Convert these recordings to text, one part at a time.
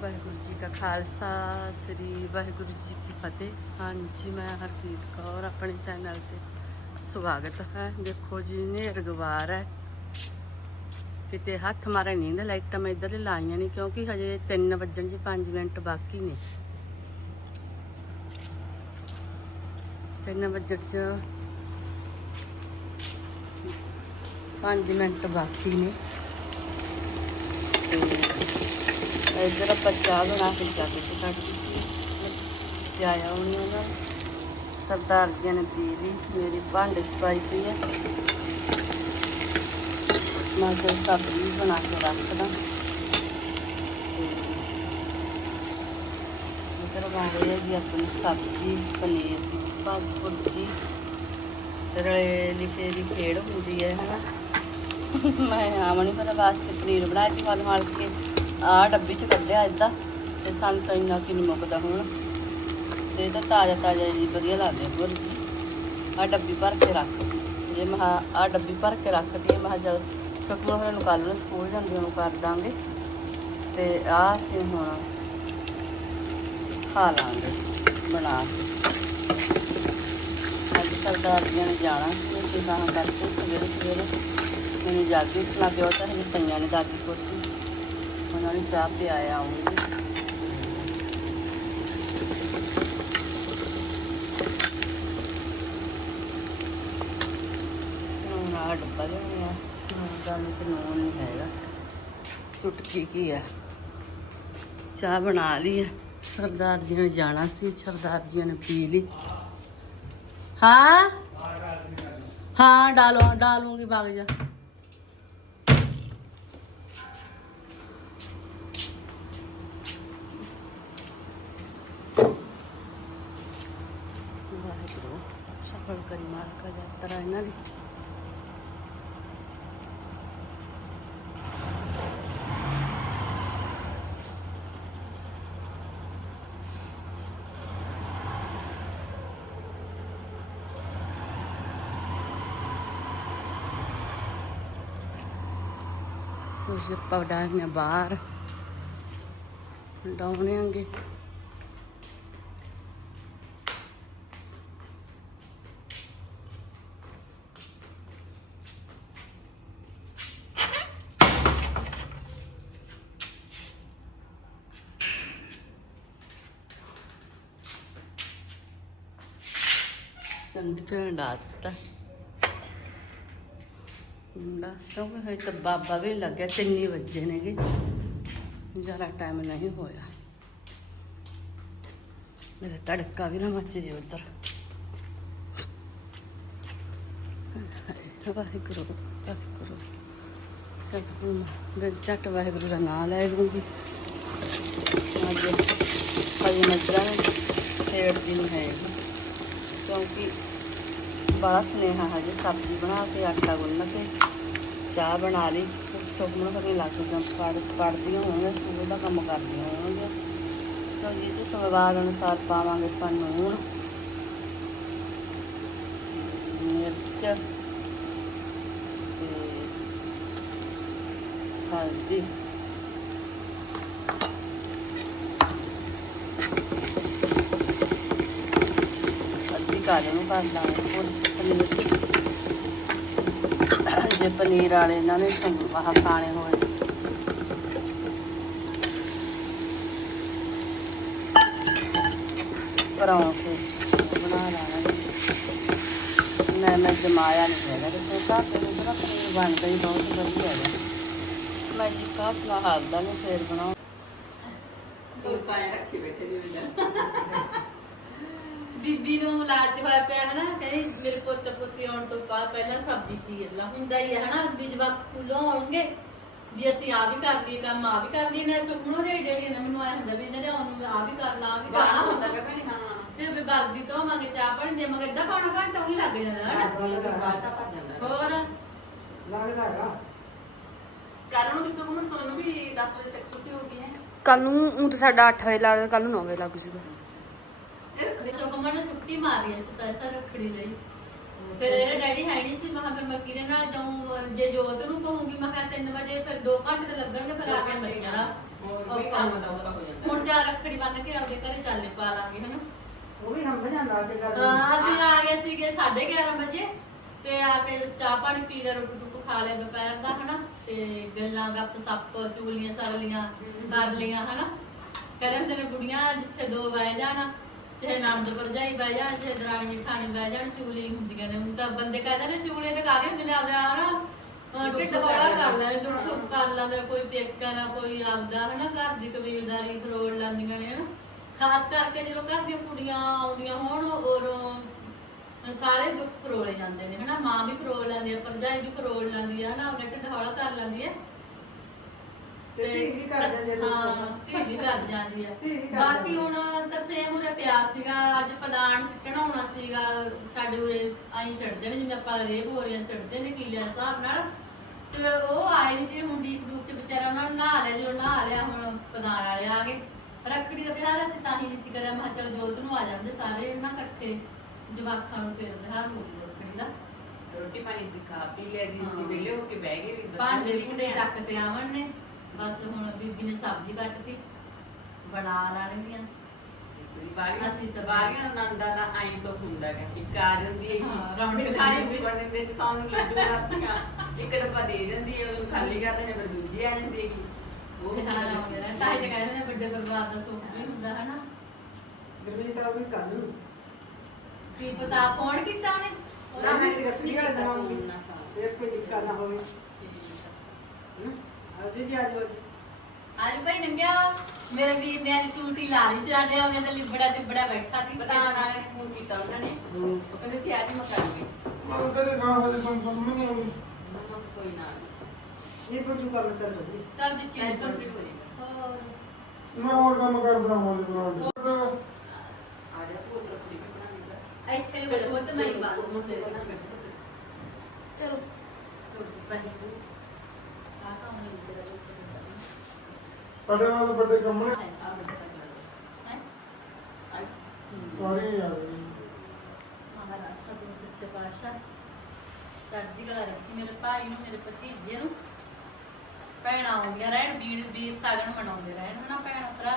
ਵਾਹਿਗੁਰੂ ਜੀ ਕਾ ਖਾਲਸਾ, ਸ੍ਰੀ ਵਾਹਿਗੁਰੂ ਜੀ ਕੀ ਫਤਿਹ। ਹਾਂਜੀ, ਮੈਂ ਹਰਪ੍ਰੀਤ ਕੌਰ, ਆਪਣੇ ਚੈਨਲ ਤੇ ਸਵਾਗਤ ਹੈ। ਦੇਖੋ ਜੀ ਨੇਰ ਗਵਾਰ ਹੈ। ਕਿਤੇ ਹੱਥ ਮਾਰੇ ਨੀਂਦ ਲਾਈਟਾਂ ਮੈਂ ਇੱਧਰ ਲਾਈਆਂ ਨਹੀਂ ਕਿਉਂਕਿ ਹਜੇ 3 ਵੱਜਣ ਜੀ 5 ਮਿੰਟ ਬਾਕੀ ਨੇ। 3 ਵੱਜਣ ਚ 5 ਮਿੰਟ ਬਾਕੀ ਨੇ। ਤੇ ਇਧਰ ਆਪਾਂ ਚਾਹ ਬਣਾ ਕੇ ਚੱਕ ਕੇ ਕੱਢ ਦਿੱਤੀ ਪਿਆਇਆ ਉਹਨੇ ਉਹਨਾਂ ਨੂੰ। ਸਰਦਾਰ ਜੀ ਨੇ ਪੀ ਲਈ ਮੇਰੀ ਭਾਂਡੇ 'ਚ ਪਾਈ ਪਈ ਹੈ ਮੈਂ ਤੇ ਸਬਜ਼ੀ ਬਣਾ ਕੇ ਰੱਖਦਾ ਇਧਰ ਬਣ ਰਹੀ ਹੈ ਜੀ ਆਪਣੀ ਸਬਜ਼ੀ ਪਨੀਰ ਦੀ ਭਾਜੀ ਭੁਰਜੀ ਰਲੇ ਲਿਖੇ ਦੀ ਖੇਡ ਹੁੰਦੀ ਹੈ ਹਨਾ ਮੈਂ ਆਮਣੀ ਪਰ ਵਾਸਤੇ ਪਨੀਰ ਬਣਾਇਆ ਸੀ ਮਲ ਮਲ ਕੇ ਆ ਡੱਬੀ ਚ ਕੱਢਿਆ ਏਦਾਂ ਤੇ ਸਾਨੂੰ ਤਾਂ ਇੰਨਾ ਕਿ ਨਹੀਂ ਮੁੱਕਦਾ ਹੁਣ। ਤੇ ਇਹ ਤਾਂ ਤਾਜ਼ਾ ਤਾਜ਼ਾ ਜੀ ਵਧੀਆ ਲੱਗਦੇ ਆ ਭੁਰਜੀ ਆ ਡੱਬੀ ਭਰ ਕੇ ਰੱਖ। ਜੇ ਮੈਂ ਆ ਡੱਬੀ ਭਰ ਕੇ ਰੱਖਦੀ ਹਾਂ ਮੈਂ ਕਿਹਾ ਜਦ ਸੁਖਮਨ ਹੋਰਾਂ ਨੂੰ ਕੱਲ ਨੂੰ ਸਕੂਲ ਜਾਂਦੀਆਂ ਨੂੰ ਕਰ ਦਾਂਗੇ। ਤੇ ਆ ਅਸੀਂ ਹੁਣ ਖਾ ਲਾਂਗੇ, ਬਣਾ ਕੇ। ਅੱਜ ਸਰਦਾਰ ਜੀ ਨੇ ਜਾਣਾ ਸੀ ਤੇ ਤਾਂ ਕਰਕੇ ਸਵੇਰੇ ਸਵੇਰੇ ਮੈਨੂੰ ਜਾਗੀ ਸੁਣਾ ਦਿਓ ਤਾਂ ਹਜੇ ਪਈਆਂ ਨੇ ਦਾਦੀ ਕੋਠੀ ਉਹਨਾਂ ਨੂੰ ਚਾਹ ਪਿਆਇਆ ਆਉਂਗੀ ਨੂਨ ਆ। ਡੱਬਾ ਚਾਹ ਬਣਾ ਲਈ ਹੈ ਸਰਦਾਰ ਜੀ ਨੇ ਜਾਣਾ ਸੀ, ਸਰਦਾਰ ਜੀ ਨੇ ਪੀ ਲਈ। ਹਾਂ? ਹਾਂ, ਡਾਲੋ ਡਾਲੂਗੀ ਬਾਗ ਜਾ। ਮਾਲਕਾ ਯਾਤਰਾ ਇਹਨਾਂ ਦੀ ਕੁਝ ਪੌੜਾ ਨੇ ਬਾਹਰ ਡਾਉਣੇ ਮੁੰਡਾ ਕਿਉਂਕਿ ਹਜੇ ਤਾਂ ਬਾਬਾ ਵੀ ਲੱਗਿਆ ਤਿੰਨ ਹੀ ਵੱਜੇ ਨੇਗੇ। ਜ਼ਿਆਦਾ ਟਾਈਮ ਨਹੀਂ ਹੋਇਆ। ਮੇਰਾ ਤੜਕਾ ਵੀ ਨਾ ਮੱਚ ਜੇ ਉਧਰ। ਵਾਹਿਗੁਰੂ ਵਾਹਿਗੁਰੂ। ਸਤਿਗੁਰੂ ਹੁਣ ਮੈਂ ਝੱਟ ਵਾਹਿਗੁਰੂ ਦਾ ਨਾਮ ਲੈ ਲੂੰਗੀ ਅੱਜ ਹਜੇ ਨਜ਼ਰਾਂ ਖੇਡਦੀ ਨਹੀਂ ਹੈਗੀ ਕਿਉਂਕਿ ਬੜਾ ਸੁਨੇਹਾ ਹੈ ਜੀ, ਸਬਜ਼ੀ ਬਣਾ ਕੇ, ਆਟਾ ਗੁੰਨ ਕੇ, ਚਾਹ ਬਣਾ ਲਈ ਸੁਖਮਨ ਕਦੇ ਲੱਗ ਜਾਂ ਪੜ ਪੜਦੀਆਂ ਹੋਣਗੀਆਂ ਸਕੂਲ ਦਾ ਕੰਮ ਕਰਦੀਆਂ ਹੋਵਾਂਗੇ। ਤਾਂ ਜੀ ਚ ਸਵਾਦ ਅਨੁਸਾਰ ਪਾਵਾਂਗੇ ਆਪਾਂ ਨੂਣ, ਮਿਰਚ ਤੇ ਹਲਦੀ। ਅੱਧੀ ਨੂੰ ਕਰ ਲਾਂਗੇ ਹੋਰ ਪਨੀਰ। ਜੇ ਪਨੀਰ ਵਾਲੇ ਇਹਨਾਂ ਨੇ ਸਮ- ਖਾਣੇ ਹੋਏ। ਪਰੌਂਠੇ ਬਣਾ ਲਾਂਗੇ ਮੈਂ ਮੈਂ ਜਮਾਇਆ ਨਹੀਂ ਹੈਗਾ ਤੇ ਘਰ ਦੇ ਵਿੱਚ ਨਾ ਪਨੀਰ ਬਣਦਾ ਹੀ ਬਹੁਤ ਵਧੀਆ ਹੈਗਾ। ਮੈਂ ਜੀ ਕਾਫ ਨਾ ਹਾਲਦਾ ਨਹੀਂ ਫੇਰ ਬਣਾਉ ਬੀਬੀ ਨੂੰ। ਲਾਜ ਹੋਇਆ ਪਿਆ ਹਨਾ ਕਹਿੰਦੀ ਮੇਰੇ ਪੁੱਤ ਪੁੱਤੀ ਆਉਣ ਤੋਂ ਬਾਅਦ ਪਹਿਲਾਂ ਸਬਜ਼ੀ ਚੀਰ ਲਾ ਹੁੰਦਾ ਹੀ ਹੈ ਹਨਾ ਵੀ ਜਵਾਕ ਸਕੂਲੋਂ ਆਉਣਗੇ ਵੀ ਅਸੀਂ ਆ ਵੀ ਕਰ ਲਈਏ ਕੰਮ ਆ ਵੀ ਕਰ ਲਈਏ ਨਾ ਸੁਪਨੋ ਰੇ ਡੇੜੀ ਨੇ ਮੈਨੂੰ ਆਇਆ ਹੁੰਦਾ ਵੀ ਇਹਨਾਂ ਦੇ ਆਉਣ ਨੂੰ ਆ ਵੀ ਕਰ ਲਾ ਆ ਵੀ ਕਰ ਗਾਣਾ ਹੁੰਦਾ ਕਿ ਭੈਣੇ ਹਾਂ। ਤੇ ਵੀ ਵਰਦੀ ਤੋਂ ਮੰਗੇ ਚਾਹ ਪਾਣੀ ਦੇ ਮਗੇ ਅੱਧਾ ਪੌਣਾ ਘੰਟਾ ਉਹੀ ਲੱਗ ਜਾਂਦਾ ਹਨਾ। ਬਾਟਾ ਭੱਜ ਜਾਂਦਾ। ਹੋਰ? ਲੱਗਦਾ ਹੈਗਾ। ਕੱਲ ਨੂੰ ਵੀ ਸੁਖਮਨ ਤੁਹਾਨੂੰ ਵੀ 10 ਵਜੇ ਤੱਕ ਛੁੱਟੀ ਹੋ ਗਈ ਹੈ? ਕੱਲ ਨੂੰ ਊਂ ਤਾਂ ਸਾਡਾ 8 ਵਜੇ ਲੱਗਦਾ ਕੱਲ ਨੂੰ 9 ਵਜੇ ਲੱਗ ਜੂਗਾ। ਸੁਖਮਨ ਨੇ ਛੁੱਟੀ ਮਾਰੀ ਸੀ ਪੈਸਾ ਰੱਖੜੀ ਲਈ। ਫਿਰ ਇਹ ਡੈਡੀ ਹੈ ਨਹੀਂ ਸੀ ਮੈਂ ਕਿਹਾ ਫਿਰ ਮੈਂ ਕਿਹਦੇ ਨਾਲ ਜਾਊਂ? ਜੇ ਜੋਤ ਨੂੰ ਕਹੂੰਗੀ ਮੈਂ ਕਿਹਾ 3 ਵਜੇ ਫਿਰ 2 ਘੰਟੇ ਤੇ ਲੱਗਣਗੇ ਫਿਰ ਆ ਕੇ ਬੱਚਾ। ਦਾ ਹੋਰ ਵੀ ਕੰਮ ਦਾ ਹੋ ਜਾਂਦਾ। ਹੁਣ ਜਾ ਰੱਖੜੀ ਬੰਨ ਕੇ ਆਪਦੇ ਘਰੇ ਚਾਲੇ ਪਾ ਲਾਂਗੇ ਹਨਾ? ਉਹ ਵੀ ਹਮ ਬਣਾ ਲਾ ਕੇ ਕਰ ਹਾਂ, ਅਸੀਂ ਆ ਗਏ ਸੀਗੇ 11:30 ਵਜੇ ਤੇ ਆ ਕੇ ਚਾਹ ਪਾਣੀ ਪੀ ਲਿਆ ਰੋਟੀ ਟੁੱਕ ਖਾ ਲਿਆ ਦੁਪਹਿਰ ਦਾ ਹਨਾ? ਤੇ ਗੱਲਾਂ ਗੱਪ ਸੱਪ ਚੁਗਲੀਆਂ ਸਗਲੀਆਂ ਕਰ ਲੀਆਂ ਹਨਾ? ਕਹਿੰਦੇ ਹੁੰਦੇ ਨੇ ਬੁੜੀਆਂ ਜਿੱਥੇ ਦੋ ਬਹਿ ਜਾਣ ਚਾਹੇ ਨੰਦ ਭਰਜਾਈ ਬਹਿ ਜਾਣ ਚਾਹੇ ਦਰਾਣੀ ਜਠਾਣੀ ਬਹਿ ਜਾਣ ਚੁਗਲੀ ਹੁੰਦੀਆਂ ਨੇ। ਹੁਣ ਤਾਂ ਬੰਦੇ ਕਹਿੰਦੇ ਨੇ ਚੁਗਲੇ ਤੇ ਕਾਰੇ ਹੁੰਦੇ ਨੇ ਆਪਦਾ ਹਨਾ ਅਹ ਢਿੱਡ ਬੜਾ ਕਰ ਲੈ ਦੁੱਖ ਸੁੱਖ ਕਰ ਲੈਂਦੇ ਕੋਈ ਪੇਕਾ ਨਾ ਕੋਈ ਆਪਦਾ ਹਨਾ ਘਰ ਦੀ ਕਬੀਲਦਾਰੀ ਫਰੋੜ ਲੈਂਦੀਆਂ ਨੇ ਹਨਾ। ਖਾਸ ਕਰਕੇ ਜਦੋਂ ਘਰ ਦੀਆਂ ਕੁੜੀਆਂ ਆਉਂਦੀਆਂ ਹੋਣ ਔਰ ਸਾਰੇ ਦੁੱਖ ਫਰੋਲੇ ਜਾਂਦੇ ਨੇ ਹਨਾ। ਮਾਂ ਵੀ ਫਰੋਲ ਲੈਂਦੀ ਹੈ ਭਰਜਾਈ ਵੀ ਫਰੋਲ ਲੈਂਦੀ ਹੈ ਹਨਾ ਆਪਣੇ ਢਿੱਡ ਹੌਲਾ ਕਰ ਲੈਂਦੀ ਹੈ ਤੇ ਧੀ ਵੀ ਕਰ ਜਾਂਦੇ ਲੋਕ ਹਾਂ ਧੀ ਵੀ ਕਰ ਜਾਂਦੀ ਹੈ ਧੀ ਵੀ ਕਰ ਬਾਕੀ ਜਾਂਦੀ ਹੁਣ ਤਰਸੇਮ ਉਰੇ ਪਿਆ ਸੀਗਾ ਅੱਜ ਪਦਾਨ ਸਿੱਟਣਾ ਹੋਣਾ ਸੀਗਾ ਸਾਡੇ ਉਰੇ ਆਈ ਛੱਡਦੇ ਨੇ ਜਿਵੇਂ ਆਪਾਂ ਰੇਬ ਹੋ ਰਹੀਆਂ ਛੱਡਦੇ ਨੇ ਕੀਲਿਆਂ ਦੇ ਹਿਸਾਬ ਨਾਲ। ਤੇ ਉਹ ਆਏ ਨਹੀਂ ਤੇ ਮੁੰਡੀ ਦੂਤ ਤੇ ਵਿਚਾਰਾ ਉਹਨਾਂ ਨੇ ਨਹਾ ਲਿਆ ਜਦੋਂ ਨਹਾ ਲਿਆ ਹੁਣ ਪਦਾਨ ਵਾਲੇ ਆ ਗਏ। ਰੱਖੜੀ ਦਾ ਵਿਹਾਰ ਅਸੀਂ ਤਾਂ ਹੀ ਨੀਤੀ ਕਰਿਆ ਮੈਂ ਕਿਹਾ ਚੱਲ ਜੋਤ ਨੂੰ ਆ ਜਾਂਦੇ ਸਾਰੇ ਨਾ ਇਕੱਠੇ ਜਵਾਕਾਂ ਨੂੰ ਫੇਰ ਵਿਹਾਰ ਹੋ ਗਿਆ ਰੱਖੜੀ ਦਾ। ਰੋਟੀ ਪਾਣੀ ਦੀ ਖਾ ਪੀ ਲਿਆ ਜੀ ਹਾਂ। ਅਸੀਂ ਵਿਹਲੇ ਹੋ ਕੇ ਬਹਿ ਗਏ ਵੀ ਬੱਚੇ ਭਾਂਡੇ ਵੀ ਭੁੰਡੇ। ਚੱਕ ਤੇ ਆਵਣ ਨੇ। ਬਸ ਹੁਣ ਬੀਬੀ ਨੇ ਸਬਜ਼ੀ ਕੱਟਤੀ ਬਣਾ ਲੈਣਗੀਆਂ ਅਸੀਂ ਤਾਂ- ਬਾਲੀਆਂ ਨੰਦਾ ਦਾ ਆਈ ਸੋ ਹੁੰਦਾ ਹੈ ਇੱਕ ਆ ਜਾਂਦੀ ਹੈ ਹਾਂ, ਰੌਣਕ ਕਿ ਖਾਣੀ ਵੀ ਬਣ ਦਿੰਦੇ ਸੀ ਸਾਨੂੰ ਲੱਡੂ ਰੱਖੀਆਂ ਇੱਕ ਡੱਬਾ ਦੇ ਦਿੰਦੀ ਹੈ ਉਹਨੂੰ ਖਾਲੀ ਕਰ ਦਿੰਦੇ ਫਿਰ ਦੂਜੀ ਆ ਜਾਂਦੀ ਹੈਗੀ। ਉਹ ਬਿਹਾਰ ਆਉਂਦੇ ਨੇ ਤਾਂ ਹੀ ਤਾਂ ਕਹਿੰਦੇ ਨੇ ਵੱਡੇ ਪਰਿਵਾਰ ਦਾ ਸੁੱਖ ਵੀ ਹੁੰਦਾ ਹੈ ਨਾ ਗਰਮੀ ਤਾਂ ਉਹ ਵੀ ਕਰ ਲੂ ਕੀ ਪਤਾ ਫੋਨ ਕੀਤਾ ਉਹਨੇ? ਨਾ ਮੈਂ ਤੇ ਰਸਮੀ ਵਾਲੇ ਦਵਾਂਗੀ ਫਿਰ ਕੋਈ ਦਿੱਕਤ ਨਾ ਹੋਵੇ। ਹਮ? ਅੱਜ ਜੀ ਅੱਜ ਅੱਜ ਅੱਜ ਭਾਈ ਨੰਗਿਆ ਮੇਰੇ ਵੀਰ ਨੇ ਅੱਜ ਟੂਟੀ ਲਾ ਲਈ ਸੀ ਆਨੇ ਉਹਨੇ ਤੇ ਲਿਬੜਾ ਲਿਬੜਾ ਬੈਠਾ ਸੀ ਪਤਾ ਵਾਲਿਆਂ ਨੇ ਫੋਨ ਕੀਤਾ ਉਹਨਾਂ ਨੇ। ਉਹ ਕਹਿੰਦੇ ਸੀ ਅੱਜ ਮੈਂ ਕਰਾਂਗੇ। ਮੈਂ ਕਦੇ ਗਾਂ ਵਾਲੇ ਕੰਮ ਕੰਮ ਨਹੀਂ ਆਉਂਦੀ ਕੋਈ ਨਾ। ਇਹ ਪਰ ਜੂ ਕੰਮ ਚੱਲ ਰਹੀ ਚੱਲ ਹੀ ਟੈਨਸ਼ਨ ਫ੍ਰੀ ਹੋ ਜਾਏਗਾ। ਹੋਰ ਮੈਂ ਹੋਰ ਕੰਮ ਕਰਦਾ ਹਾਂ ਜੀ ਬਣਾਉਣ ਆ ਜਾ ਉਹ ਰੱਖੜੀ ਵੀ ਬਣਾ ਲਈਦਾ ਇੱਥੇ ਵੇਲੇ ਉਹ ਤੇ ਮੈਂ ਹੀ ਬਾਤ ਤੇ ਬਣਾ ਕੇ ਚਲੋ। ਰੋਟੀ ਪਾਣੀ ਆ ਤਾਂ ਹੁਣ ਇੱਧਰ ਆ ਸਾਡੇ ਵਾਸਤੇ ਵੱਡੇ ਕੰਮ ਨੇ। ਆ ਬੜਾ ਬਣਾ ਹੈ? ਆਈ ਸਾਰੇ ਹੀ ਆ ਗਏ ਮਹਾਰਾਜ ਸਤਿਗੁਰ ਸੱਚੇ ਪਾਤਸ਼ਾਹ। ਸਾਡੀ ਗਲਾ ਰੱਖੀ ਮੇਰੇ ਭਾਈ ਨੂੰ ਮੇਰੇ ਭਤੀਜੇ ਨੂੰ। ਭੈਣਾਂ ਆਉਂਦੀਆਂ ਰਹਿਣ ਵੀਰ ਵੀਰ ਸਾਗਣ ਮਨਾਉਂਦੇ ਰਹਿਣ ਹਨਾ ਭੈਣ ਭਰਾ?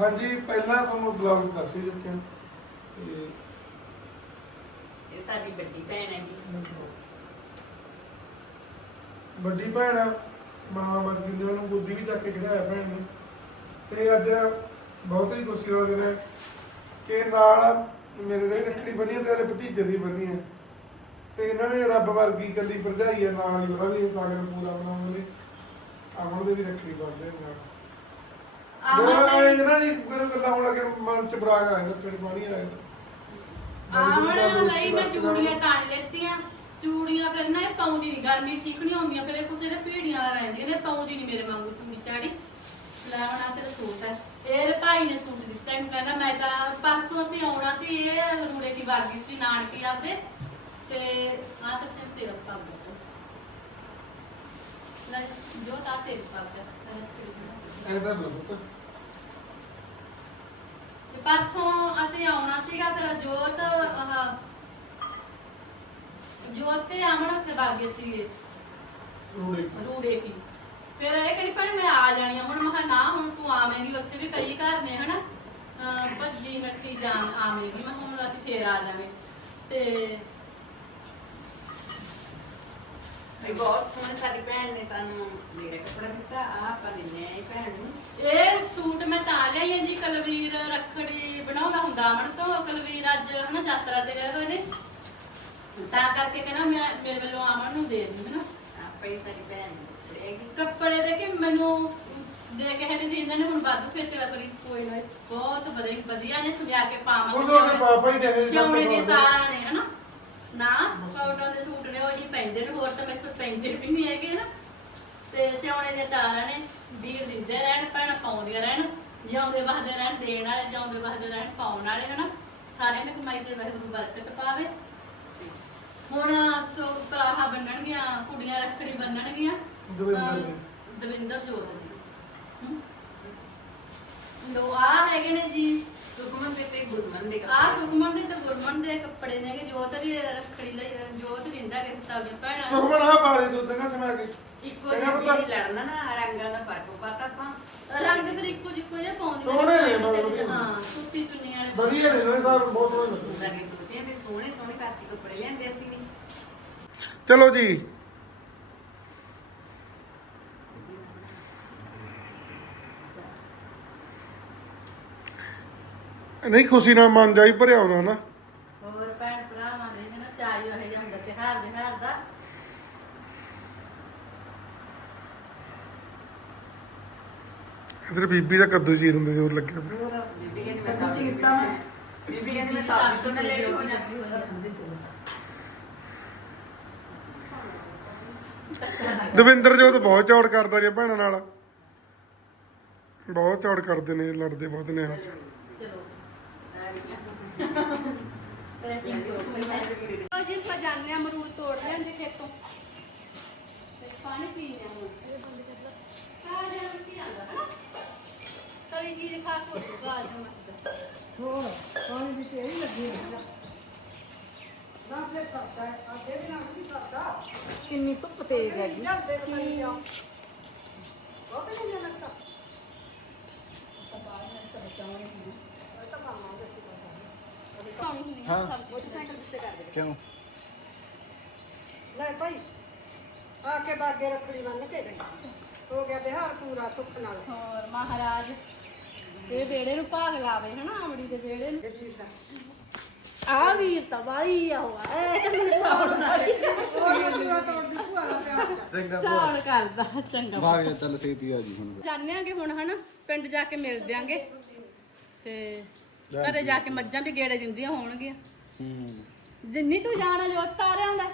ਹਾਂਜੀ ਪਹਿਲਾਂ ਤੁਹਾਨੂੰ ਬਲੌਗ ਦੱਸ ਹੀ ਚੁੱਕੇ ਹਾਂ ਤੇ ਇਹ ਸਾਡੀ ਵੱਡੀ ਭੈਣ ਹੈਗੀ। ਵੱਡੀ ਭੈਣ ਆ, ਮਾਂ ਵਰਗੀ ਨੇ ਉਹਨੂੰ ਗੋਦੀ ਵੀ ਚੱਕ ਕੇ ਖੜਾਇਆ ਭੈਣ ਨੂੰ। ਤੇ ਅੱਜ ਬਹੁਤ ਹੀ ਖੁਸ਼ੀ ਵਾਲਾ ਦਿਨ ਹੈ ਕਿ ਨਾਲ ਮੇਰੇ ਲਈ ਰੱਖੜੀ ਬਣੀ ਹੈ ਤੇ ਇਹਦੇ ਭਤੀਜੇ ਦੀ ਬਣੀ ਹੈ। ਤੇ ਇਹਨਾਂ ਨੇ ਰੱਬ ਵਰਗੀ ਇਕੱਲੀ ਭਰਜਾਈ ਹੈ ਨਾਲ ਹੀ ਉਹਦਾ ਵੀ ਇਹ ਸਾਗਰ ਪੂਰਾ ਬਣਾਉਣ ਲਈ। ਅਮਨ ਦੇ ਵੀ ਰੱਖੜੀ ਨੇ ਨਾਲ। ਆਏ ਲਈ ਨਾ ਜੀ ਕੋਈ ਗੱਲਾਂ ਹੋਣਾ ਕਿ ਮਨ ਚ ਬਰਾਗ ਆਇਆ ਫਿਰ ਪਾਣੀ ਆਇਆ ਤਾਂ। ਆਮਨ ਲਈ ਮੈਂ ਚੂੜੀਆਂ ਤਾਣ ਲੈਤੀਆਂ। ਚੂੜੀਆਂ ਫਿਰ ਨਾ ਇਹ ਪਾਉਂਦੀ ਨਹੀਂ ਗਰਮੀ ਠੀਕ ਨਹੀਂ ਹੁੰਦੀਆਂ ਫਿਰ ਇਹ ਕੁਸੇ ਦੇ ਪੀੜੀਆਂ ਰਹਿੰਦੀਆਂ ਨੇ ਪਾਉਂਦੀ ਨਹੀਂ ਮੇਰੇ ਵਾਂਗੂ ਚੂੜੀ ਚਾੜੀ। ਲੈ ਹੁਣ ਤੇਰਾ ਸੂਟ ਹੈ ਇਹਦੇ ਭਾਈ ਨੇ ਸੂਟ ਦਿੱਤਾ ਇਹਨੂੰ ਕਹਿੰਦਾ ਮੈਂ ਤਾਂ ਪਰਸੋਂ ਅਸੀਂ ਆਉਣਾ ਸੀ ਇਹ ਮੁੰਡੇ ਦੀ ਬਾਗੀ ਸੀ ਨਾਨਕੀ ਆਪਦੇ ਤੇ ਆ ਤਾਂ ਸਿਰ ਤੇਰਾ ਪੱਗ ਲੈ ਜੋ ਤਾਂ ਤੇਰੀ ਐਦਾਂ ਨਾ ਪੁੱਤ। ਤੇ ਪਰਸੋਂ ਅਸੀਂ ਆਉਣਾ ਸੀਗਾ ਫਿਰ ਜੋਤ ਆਹ ਜੋਤ ਤੇ ਆਮਣ ਤੇ ਬਾਗੇ ਸੀਗੇ ਰੋੜੇ ਰੂੜੇ ਕੀ ਫਿਰ ਇਹ ਕਰੀ ਪਰ ਮੈਂ ਆ ਜਾਣੀ ਆ। ਹੁਣ ਮੈਂ ਕਿਹਾ ਨਾ ਹੁਣ ਤੂੰ ਆਵੇਂਗੀ ਉੱਥੇ ਵੀ ਕਈ ਘਰ ਨੇ ਹਨਾ? ਅਹ ਭੱਜੀ ਨੱਠੀ ਜਾਣ ਆਵੇਂਗੀ ਮੈਂ ਹੁਣ ਅਸੀਂ ਫੇਰ ਆ ਜਾਵਾਂਗੇ। ਤੇ ਵੀ ਬਹੁਤ ਸੋਹਣੇ ਸਾਡੀ ਭੈਣ ਨੇ ਸਾਨੂੰ ਜਿਹੜਾ ਕੱਪੜਾ ਦਿੱਤਾ। ਆ ਆਪਾਂ ਦਿੰਨੇ ਆ ਇਹ ਭੈਣ ਨੂੰ। ਇਹ ਸੂਟ ਮੈਂ ਤਾਂ ਲਿਆਈ ਹਾਂ ਜੀ ਕਲਵੀਰ ਰੱਖੜੀ ਬਣਾਉਣਾ ਹੁੰਦਾ। ਅਮਨ ਤੋਂ ਕਲਵੀਰ ਅੱਜ ਹਨਾ ਯਾਤਰਾ ਤੇ ਗਏ ਹੋਏ ਨੇ। ਤਾਂ ਕਰਕੇ ਕਹਿੰਦਾ ਮੈਂ ਮੇਰੇ ਵੱਲੋਂ ਅਮਨ ਨੂੰ ਦੇ ਦੂੰ ਹਨਾ ਆਪਾਂ ਹੀ ਸਾਡੀ ਭੈਣ ਨੂੰ ਚੜੇਗੀ ਕੱਪੜੇ ਦੇ ਕੇ ਮੈਨੂੰ ਦੇ ਕੇ ਹਟੇ ਸੀ ਇਹਨਾਂ ਨੇ ਹੁਣ ਵਾਧੂ ਖੇਚ ਲਿਆ ਕਰੀ ਕੋਈ ਨਾ ਬਹੁਤ ਵਧੀਆ ਵਧੀਆ ਨੇ ਸਮਿਆ ਕੇ ਪਾਵਾਂਗੇ ਉਹ ਤਾਂ ਆਪਣੇ ਪਾਪਾ ਹੀ ਦੇਣੇ ਸਿਉਣੇ ਦੀਆਂ ਤਾਰਾਂ ਨੇ ਹਨਾ? ਨਾ ਕਾਟਨ ਦੇ ਸੂਟ ਨੇ ਉਹੀ ਪੈਂਦੇ ਨੇ ਹੋਰ ਤਾਂ ਮੇਰੇ ਕੋਲ ਪੈਂਦੇ ਵੀ ਨਹੀਂ ਹੈਗੇ ਨਾ ਤੇ ਸਿਉਣੇ ਦੀਆਂ ਤਾਰਾਂ ਨੇ ਵੀਰ ਦਿੰਦੇ ਰਹਿਣ ਭੈਣਾਂ ਪਾਉਂਦੀਆਂ ਰਹਿਣ ਜਿਉਂਦੇ ਵਸਦੇ ਰਹਿਣ ਦੇਣ ਵਾਲੇ ਜਿਉਂਦੇ ਵਸਦੇ ਰਹਿਣ ਪਾਉਣ ਵਾਲੇ ਹਨਾ? ਸਾਰਿਆਂ ਨੇ ਕਮਾਈ ਤੇ ਵਾਹਿਗੁਰੂ ਬਰਕਤ ਪਾਵੇ। ਹੁਣ ਸੋ ਪਰਾਹਾ ਬੰਨਣਗੀਆਂ ਕੁੜੀਆਂ ਰੱਖੜੀ ਬੰਨਣਗੀਆਂ। ਦਵਿੰਦਰ ਦੀ। ਅਹ ਦਵਿੰਦਰ। ਲੋ ਆ ਹੈਗੇ ਨੇ ਜੀ। ਸੁਖਮਨ ਦੇ ਤੇ ਗੁਰਮਨ ਦੇ ਆ ਸੁਖਮਨ ਦੇ ਤੇ ਗੁਰਮਨ ਦੇ ਕੱਪੜੇ ਨੇ ਕਿ ਜੋਤ ਦੀ ਰੱਖੜੀ ਲਈ ਜੋਤ ਦਿੰਦਾ ਕਿ ਸਭ ਭੈਣਾਂ ਨੂੰ। ਸੁਖਮਨ ਆ ਬਾਰੇ ਤੂੰ ਤੰਗਾ ਸਮਾ ਕੇ ਇੱਕੋ ਜਿਹੀ ਵੀ ਲੜਨਾ ਨਾ ਰੰਗਾਂ ਦਾ ਫ਼ਰਕ ਪਤਾ ਆਪਾਂ। ਰੰਗ ਫਿਰ ਇੱਕੋ ਜਿੱਕੋ ਜਿਹਾ ਪਾਉਂਦੇ ਸੋਹਣੇ ਨੇ ਮਤਲਬ। ਹਾਂ ਸੁੱਤੀ ਚੁੰਨੀ ਵਾਲੇ ਵਧੀਆ ਨੇ ਨਾ ਸਾਹਿਬ ਬਹੁਤ ਸੋਹਣੇ ਲੱਗੇ ਸਾਡੇ ਦੋਤੀਆਂ ਵੀ ਸੋਹਣੇ ਸੋਹਣੇ ਕਰਕੇ ਕੱਪੜੇ ਲਿਆਂਦੇ ਅਸੀਂ ਵੀ। ਚਲੋ ਜੀ ਨਹੀਂ ਖੁਸ਼ੀ ਨਾਲ ਮਨ ਜਾਈ ਭਰਿਆ ਹੋਣਾ ਨਾ ਹੋਰ ਭੈਣ ਭਰਾਵਾਂ ਦੇ ਜਨਾ ਚਾਹੀ ਉਹ ਜਾਂਦਾ ਤਿਹਾਰ ਦੇ ਘਰ ਦਾ ਇਧਰ ਬੀਬੀ ਦਾ ਕੱਦੂ ਚੀਰ ਹੁੰਦੇ ਜ਼ੋਰ ਲੱਗਿਆ ਪਿਆ। ਬੀਬੀ ਕਹਿੰਦੀ ਮੈਂ ਤਾਂ ਚੀਰਤਾ ਵਾ। ਬੀਬੀ ਕਹਿੰਦੀ ਮੈਂ ਤਾਂ ਤੋਂ ਲੈ ਕੇ ਹੋ ਜਾਂਦੀ ਦਵਿੰਦਰ ਜੋਤ ਬਹੁਤ ਚੌੜ ਕਰਦਾ ਜੀ ਭੈਣਾਂ ਨਾਲ ਬਹੁਤ ਚੌੜ ਕਰਦੇ ਨੇ ਲੜਦੇ ਬਹੁਤ ਨੇ। ਚਲੋ ਉਹ ਜਿਸ ਪਾ ਜਾਣੇ ਅਮਰੂਦ ਤੋੜ ਲੈਂਦੇ ਖੇਤੋਂ ਤੇ ਪਾਣੀ ਪੀਣੇ ਹੁਣ ਕਾ ਜਾ ਰੁਕੀ ਆਂਦਾ ਹਨਾ ਤਲੀ ਜੀ ਖਾ ਕੇ ਉੱਠੂਗਾ ਅੱਜ ਮਸਤ ਹੋਰ ਪਾਣੀ ਵਿੱਚ ਇਹ ਹੀ ਲੱਗੀ ਹੋਈ ਆ ਨਾ ਫਿਰ ਸਕਦਾ ਹੈ ਆ ਦੇ ਬਿਨਾ ਨਹੀਂ ਸਕਦਾ ਕਿੰਨੀ ਧੁੱਪ ਤੇਜ਼ ਹੈਗੀ। ਜਾਂਦੇ ਪਤਾ ਨਹੀਂ ਆ ਉਹ ਤੇ ਨਹੀਂ ਲੱਗਦਾ ਕਿਉਂ? ਲੈ ਭਾਈ ਆ ਕੇ ਬਾਗੇ ਰੱਖੜੀ ਬੰਨ ਕੇ। ਗਈ ਹੋ ਗਿਆ ਬਿਹਾਰ ਪੂਰਾ ਸੁੱਖ ਨਾਲ। ਹੋਰ ਮਹਾਰਾਜ। ਇਹ ਵੇੜੇ ਨੂੰ ਭਾਗ ਲਾਵੇ ਹਨਾ ਆਮੜੀ ਦੇ ਵੇੜੇ ਨੂੰ। ਆ ਵੀਰ ਤਾਂ ਵਾਲੀ ਆ ਜੂਆ ਤੋੜਦੀ ਭੂਆ ਚੰਗਾ ਚਾਲ ਕਰਦਾ ਚੰਗਾ ਭਾਗ ਜਾ ਚੱਲ ਛੇਤੀ ਆ ਜੀ ਹੁਣ। ਜਾਣਾਂਗੇ ਹੁਣ ਹਨਾ? ਪਿੰਡ ਜਾ ਕੇ ਮਿਲ ਦਿਆਂਗੇ ਤੇ ਘਰੇ ਜਾ ਕੇ ਮੱਝਾਂ ਵੀ ਗੇੜੇ ਦਿੰਦੀਆਂ ਹੋਣਗੀਆਂ। ਹੂੰ। ਜਿੰਨੀ ਤੂੰ ਜਾਣਾ ਜੋ ਤਾਰਿਆਂ ਦਾ ਹੈ?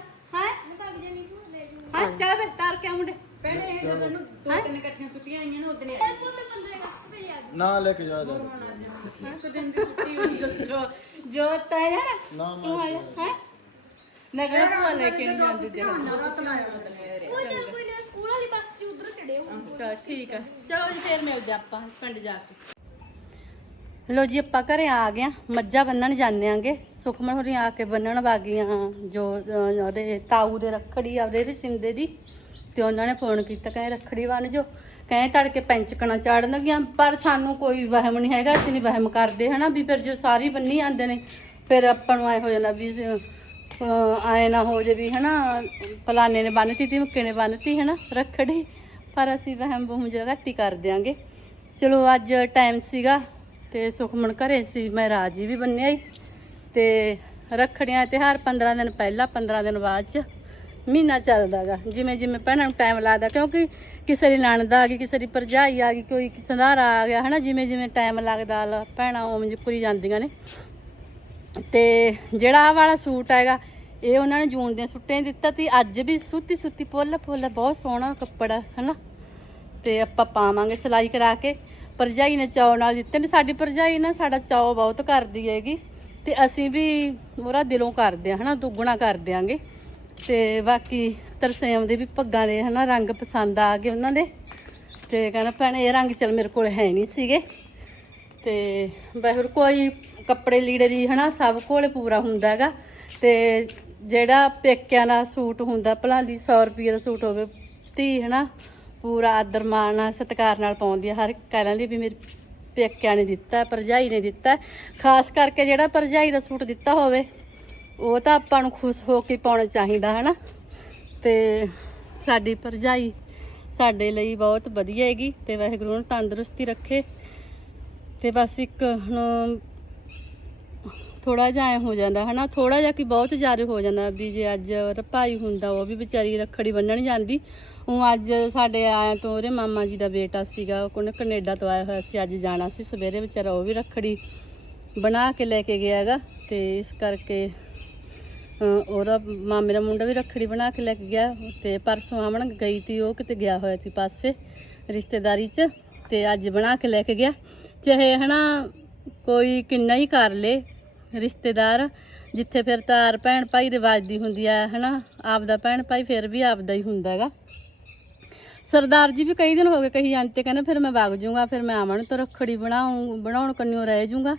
ਹਾਂ? ਚੱਲ ਫਿਰ ਤਾਰ ਕੇ ਆ ਮੁੰਡੇ। ਭੈਣੇ ਇਹ ਜਦੋਂ ਨੂੰ ਦੋ ਤਿੰਨ ਇਕੱਠੀਆਂ ਛੁੱਟੀਆਂ ਆਈਆਂ ਨਾ ਉਦੋਂ ਨਾ ਲੈ ਕੇ ਜਾ ਜਾ। ਇੱਕ ਦਿਨ ਦੀ ਛੁੱਟੀ ਹੋਈ। ਜੋ ਜੋ ਤੈ ਹੈ ਨਾ ਤੂੰ ਆਇਆ ਹੈ? ਨਗਰ ਤੋਂ ਲੈ ਕੇ ਨਹੀਂ ਜਾਂਦੀ ਤੇ ਰਾਤ ਲਾਇਆ ਉਹ ਚੱਲ ਕੋਈ ਨਾ ਸਕੂਲ ਵਾਲੀ ਬੱਸ 'ਚ ਉਧਰ ਚੜੇ ਹੋ ਚਲ ਠੀਕ ਆ। ਚਲੋ ਜੀ ਫੇਰ ਮਿਲਦੇ ਆਪਾਂ ਪਿੰਡ ਜਾ ਕੇ। ਲੋ ਜੀ ਆਪਾਂ ਘਰੇ ਆ ਗਏ ਆਂ। ਮੱਝਾਂ ਬੰਨਣ ਜਾਂਦੇ ਆਂਗੇ। ਸੁਖਮਨ ਹੋਰੀ ਆ ਕੇ ਬੰਨਣ ਵਾਗੀਆਂ ਜੋ ਉਹਦੇ ਤਾਊ ਦੇ ਰੱਖੜੀ ਆ ਉਹਦੇ ਤੇ ਸਿੰਦੇ ਦੀ। ਤੇ ਉਹਨਾਂ ਨੇ ਫੋਨ ਕੀਤਾ, ਕਹਿੰਦੇ ਰੱਖੜੀ ਬੰਨ ਜੋ ਕਹਿੰਦੇ ਤੜਕੇ ਪੈਂਚਕਣਾ ਚਾੜਨ ਲੱਗੀਆਂ, ਪਰ ਸਾਨੂੰ ਕੋਈ ਵਹਿਮ ਨਹੀਂ ਹੈਗਾ, ਅਸੀਂ ਨਹੀਂ ਵਹਿਮ ਕਰਦੇ, ਹਨਾ? ਵੀ ਫਿਰ ਜੋ ਸਾਰੀ ਬੰਨੀ ਆਂਦੇ ਨੇ, ਫਿਰ ਆਪਾਂ ਨੂੰ ਐ ਹੋ ਜਾਂਦਾ ਵੀ ਆਏ ਨਾ ਹੋ ਜੇ ਵੀ ਹਨਾ? ਫਲਾਣੇ ਨੇ ਬੰਨਤੀ ਤੀ ਮੁੱਕੇ ਨੇ ਬੰਨਤੀ, ਹਨਾ? ਰੱਖੜੀ। ਪਰ ਅਸੀਂ ਵਹਿਮ ਬਹਮ ਜਿਹਾ ਘੱਟ ਕਰ ਦਿਆਂਗੇ। ਚਲੋ, ਅੱਜ ਟਾਈਮ ਸੀਗਾ ਤੇ ਸੁਖਮਨ ਘਰੇ ਸੀ, ਮੈਂ ਰਾਜੀ ਵੀ ਬੰਨਿਆ ਹੀ ਤੇ ਰੱਖੜੀਆਂ ਦਾ ਤਿਉਹਾਰ 15 ਦਿਨ ਪਹਿਲਾਂ 15 ਦਿਨ ਬਾਅਦ ਚ। ਮਹੀਨਾ ਚੱਲਦਾਗਾ ਜਿਵੇਂ ਜਿਵੇਂ ਭੈਣਾਂ ਨੂੰ ਟਾਈਮ ਲੱਗਦਾ, ਕਿਉਂਕਿ ਕਿਸੇ ਦੀ ਨਣਦ ਆ ਗਈ, ਕਿਸੇ ਦੀ ਭਰਜਾਈ ਆ ਗਈ, ਕੋਈ ਸੰਧਾਰਾ ਆ ਗਿਆ, ਹਨਾ? ਜਿਵੇਂ ਜਿਵੇਂ ਟਾਈਮ ਲੱਗਦਾ, ਲਾ ਭੈਣਾਂ ਉਵੇਂ ਜਿਪੁਰੀ ਜਾਂਦੀਆਂ ਨੇ। ਤੇ ਜਿਹੜਾ ਆਹ ਵਾਲਾ ਸੂਟ ਹੈਗਾ, ਇਹ ਉਹਨਾਂ ਨੇ ਜੂਨ ਦੇ ਸੁੱਟੇ ਦਿੱਤਾ ਤੀ ਅੱਜ ਵੀ ਸੁੱਤੀ ਸੁੱਤੀ ਪੁੱਲ ਪੁੱਲ ਬਹੁਤ ਸੋਹਣਾ ਕੱਪੜਾ, ਹਨਾ? ਤੇ ਆਪਾਂ ਪਾਵਾਂਗੇ ਸਿਲਾਈ ਕਰਾ ਕੇ। ਪਰਜਾਈ ਨੇ ਚਾਅ ਨਾਲ ਦਿੱਤੇ ਨੇ। ਸਾਡੀ ਪਰਜਾਈ ਨਾ ਸਾਡਾ ਚਾਅ ਬਹੁਤ ਕਰਦੀ ਹੈਗੀ। ਤੇ ਅਸੀਂ ਵੀ ਉਹਦਾ ਦਿਲੋਂ ਕਰਦੇ ਆ ਹਨਾ? ਦੁੱਗਣਾ ਕਰ ਦਿਆਂਗੇ। ਤੇ ਬਾਕੀ ਤਰਸੇਮ ਦੇ ਵੀ ਪੱਗਾਂ ਦੇ ਹਨਾ ਰੰਗ ਪਸੰਦ ਆ ਗਏ ਉਹਨਾਂ ਦੇ। ਤੇ ਕਹਿੰਦਾ ਭੈਣੇ ਇਹ ਰੰਗ ਚਲ ਮੇਰੇ ਕੋਲ ਹੈ ਨਹੀਂ ਸੀਗੇ। ਤੇ ਬਹਿਰ ਕੋਈ ਕੱਪੜੇ ਲੀੜੇ ਦੀ ਹਨਾ ਸਭ ਕੋਲੇ ਪੂਰਾ ਹੁੰਦਾ ਹੈਗਾ। ਤੇ ਜਿਹੜਾ ਪੇਕਿਆਂ ਦਾ ਸੂਟ ਹੁੰਦਾ, ਭਲਾਂ ਦੀ 100 ਰੁਪਏ ਦਾ ਸੂਟ ਹੋਵੇ, ਧੀ ਹਨਾ ਪੂਰਾ ਆਦਰ ਮਾਣ ਨਾਲ ਸਤਿਕਾਰ ਨਾਲ ਪਾਉਂਦੀ ਹੈ ਹਰ ਕਹਿ ਦੀ ਵੀ ਮੇਰੀ ਪੇਕਿਆਂ ਨੇ ਦਿੱਤਾ, ਭਰਜਾਈ ਨੇ ਦਿੱਤਾ। ਖਾਸ ਕਰਕੇ ਜਿਹੜਾ ਭਰਜਾਈ ਦਾ ਸੂਟ ਦਿੱਤਾ ਹੋਵੇ ਉਹ ਤਾਂ ਆਪਾਂ ਨੂੰ ਖੁਸ਼ ਹੋ ਕੇ ਪਾਉਣਾ ਚਾਹੀਦਾ, ਹਨਾ? ਤੇ ਸਾਡੀ ਭਰਜਾਈ ਸਾਡੇ ਲਈ ਬਹੁਤ ਵਧੀਆ ਹੈਗੀ ਤੇ ਵਾਹਿਗੁਰੂ ਨੂੰ ਤੰਦਰੁਸਤੀ ਰੱਖੇ। ਤੇ ਬਸ ਇੱਕ ਹੁਣ ਥੋੜਾ ਜਿਹਾ ਐਂ ਹੋ ਜਾਂਦਾ, ਹਨਾ? ਥੋੜਾ ਜਿਹਾ ਕਿ ਬਹੁਤ ਜ਼ਿਆਦਾ ਹੋ ਜਾਂਦਾ ਵੀ ਜੇ ਅੱਜ ਉਹਦਾ ਭਾਈ ਹੁੰਦਾ, ਉਹ ਵੀ ਵਿਚਾਰੀ ਰੱਖੜੀ ਬੰਨਣ ਜਾਂਦੀ। ਉਹ ਅੱਜ ਸਾਡੇ ਆਇਆ ਤੋਂ ਉਹਦੇ ਮਾਮਾ ਜੀ ਦਾ ਬੇਟਾ ਸੀਗਾ, ਉਹ ਕੋਨੇ, ਕੈਨੇਡਾ ਤੋਂ ਆਇਆ ਹੋਇਆ ਸੀ, ਅੱਜ ਜਾਣਾ ਸੀ। ਸਵੇਰੇ ਵਿਚਾਰਾ ਉਹ ਵੀ ਰੱਖੜੀ ਬਣਾ ਕੇ ਲੈ ਕੇ ਗਿਆ ਹੈਗਾ ਤੇ ਇਸ ਕਰਕੇ ਉਹਦਾ ਮਾਮੇ ਦਾ ਮੁੰਡਾ ਵੀ ਰੱਖੜੀ ਬਣਾ ਕੇ ਲੈ ਕੇ ਗਿਆ ਤੇ ਪਰਸੋਂ ਆਮਣ ਗਈ ਤੀ, ਉਹ ਕਿਤੇ ਗਿਆ ਹੋਇਆ ਸੀ ਪਾਸੇ ਰਿਸ਼ਤੇਦਾਰੀ 'ਚ ਤੇ ਅੱਜ ਬਣਾ ਕੇ ਲੈ ਕੇ ਗਿਆ। ਚਾਹੇ ਹਨਾ ਕੋਈ ਕਿੰਨਾ ਹੀ ਕਰ ਲੇ ਰਿਸ਼ਤੇਦਾਰ, ਜਿੱਥੇ ਫਿਰ ਤਾਰ ਭੈਣ ਭਾਈ ਰਿਵਾਜ਼ ਦੀ ਹੁੰਦੀ ਆ, ਹਨਾ, ਆਪਦਾ ਭੈਣ ਭਾਈ ਫਿਰ ਵੀ ਆਪਦਾ ਹੀ ਹੁੰਦਾ ਹੈਗਾ। ਸਰਦਾਰ ਜੀ ਵੀ ਕਈ ਦਿਨ ਹੋ ਗਏ ਕਹੀ ਜਾਂਦੇ ਤੇ ਕਹਿੰਦੇ ਫਿਰ ਮੈਂ ਵਗ ਜਾਊਂਗਾ ਫਿਰ ਮੈਂ ਆਵਣ, ਤੋਂ ਰੱਖੜੀ ਬਣਾਉਂ ਬਣਾਉਣ ਕੰਨਿਓ ਰਹਿ ਜਾਊਂਗਾ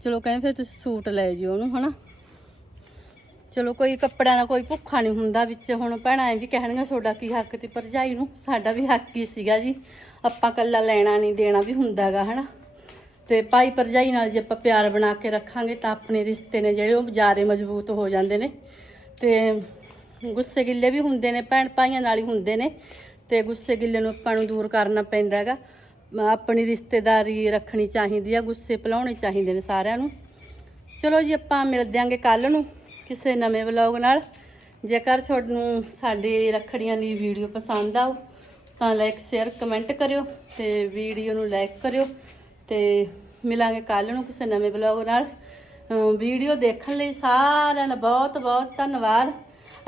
ਚਲੋ ਕਹਿੰਦੇ ਫਿਰ ਤੁਸੀਂ ਸੂਟ ਲੈ ਜਿਓ ਉਹਨੂੰ, ਹਨਾ। ਚਲੋ ਕੋਈ ਕੱਪੜਿਆਂ ਦਾ ਕੋਈ ਭੁੱਖਾ ਨਹੀਂ ਹੁੰਦਾ ਵਿੱਚ। ਹੁਣ ਭੈਣਾਂ ਐਂ ਵੀ ਕਹਿਣਗੀਆਂ, ਤੁਹਾਡਾ ਕੀ ਹੱਕ ਤੇ ਭਰਜਾਈ ਨੂੰ? ਸਾਡਾ ਵੀ ਹੱਕ ਹੀ ਸੀਗਾ ਜੀ। ਆਪਾਂ ਕੱਲਾ ਲੈਣਾ ਨਹੀਂ, ਦੇਣਾ ਵੀ ਹੁੰਦਾਗਾ, ਹਨਾ? ਤੇ ਭਾਈ ਭਰਜਾਈ ਨਾਲ ਜੇ ਆਪਾਂ ਪਿਆਰ ਬਣਾ ਕੇ ਰੱਖਾਂਗੇ ਤਾਂ ਆਪਣੇ ਰਿਸ਼ਤੇ ਨੇ ਜਿਹੜੇ ਉਹ ਜ਼ਿਆਦਾ ਮਜ਼ਬੂਤ ਹੋ ਜਾਂਦੇ ਨੇ। ਤੇ ਗੁੱਸੇ ਗਿੱਲੇ ਵੀ ਹੁੰਦੇ ਨੇ, ਭੈਣ ਭਾਈਆਂ ਨਾਲ ਹੀ ਹੁੰਦੇ ਨੇ। ਤੇ ਗੁੱਸੇ ਗਿੱਲੇ ਨੂੰ ਆਪਾਂ ਨੂੰ ਦੂਰ ਕਰਨਾ ਪੈਂਦਾ ਹੈਗਾ। ਆਪਣੀ ਰਿਸ਼ਤੇਦਾਰੀ ਰੱਖਣੀ ਚਾਹੀਦੀ ਆ, ਗੁੱਸੇ ਭੁਲਾਉਣੇ ਚਾਹੀਦੇ ਨੇ ਸਾਰਿਆਂ ਨੂੰ। ਚਲੋ ਜੀ, ਆਪਾਂ ਮਿਲਦੇ ਆਂਗੇ ਕੱਲ ਨੂੰ। ਕਿਸੇ ਨਵੇਂ ਵਲੌਗ ਨਾਲ। ਜੇਕਰ ਤੁਹਾਨੂੰ ਸਾਡੀ ਰੱਖੜੀਆਂ ਦੀ ਵੀਡੀਓ ਪਸੰਦ ਆਉ ਤਾਂ ਲਾਈਕ ਸ਼ੇਅਰ ਕਮੈਂਟ ਕਰਿਓ ਤੇ ਵੀਡੀਓ ਨੂੰ ਲਾਈਕ ਕਰਿਓ ਤੇ ਮਿਲਾਂਗੇ ਕੱਲ ਨੂੰ ਕਿਸੇ ਨਵੇਂ ਵਲੌਗ ਨਾਲ। ਵੀਡੀਓ ਦੇਖਣ ਲਈ ਸਾਰਿਆਂ ਦਾ ਬਹੁਤ ਬਹੁਤ ਧੰਨਵਾਦ।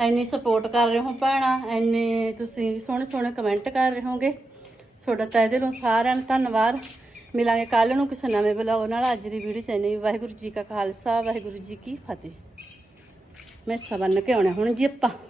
ਐਨੀ ਸਪੋਰਟ ਕਰ ਰਹੇ ਹੋ ਭੈਣਾਂ ਐਨੇ ਤੁਸੀਂ ਸੋਹਣੇ ਸੋਹਣੇ ਕਮੈਂਟ ਕਰ ਰਹੇ ਹੋਗੇ। ਤੁਹਾਡਾ ਤਹਿ ਦਿਲੋਂ ਸਾਰਿਆਂ ਨੂੰ ਧੰਨਵਾਦ। ਮਿਲਾਂਗੇ ਕੱਲ ਨੂੰ ਕਿਸੇ ਨਵੇਂ ਵਲੌਗ ਨਾਲ। ਅੱਜ ਦੀ ਵੀਡੀਓ ਚ ਇੰਨੀ ਵਾਹਿਗੁਰੂ ਜੀ ਕਾ ਖਾਲਸਾ, ਵਾਹਿਗੁਰੂ ਜੀ ਕੀ ਫਤਿਹ। ਮੈਂ ਸਬਨ ਕੇ ਆਉਣਾ ਹੁਣ ਜੀ ਆਪਾਂ।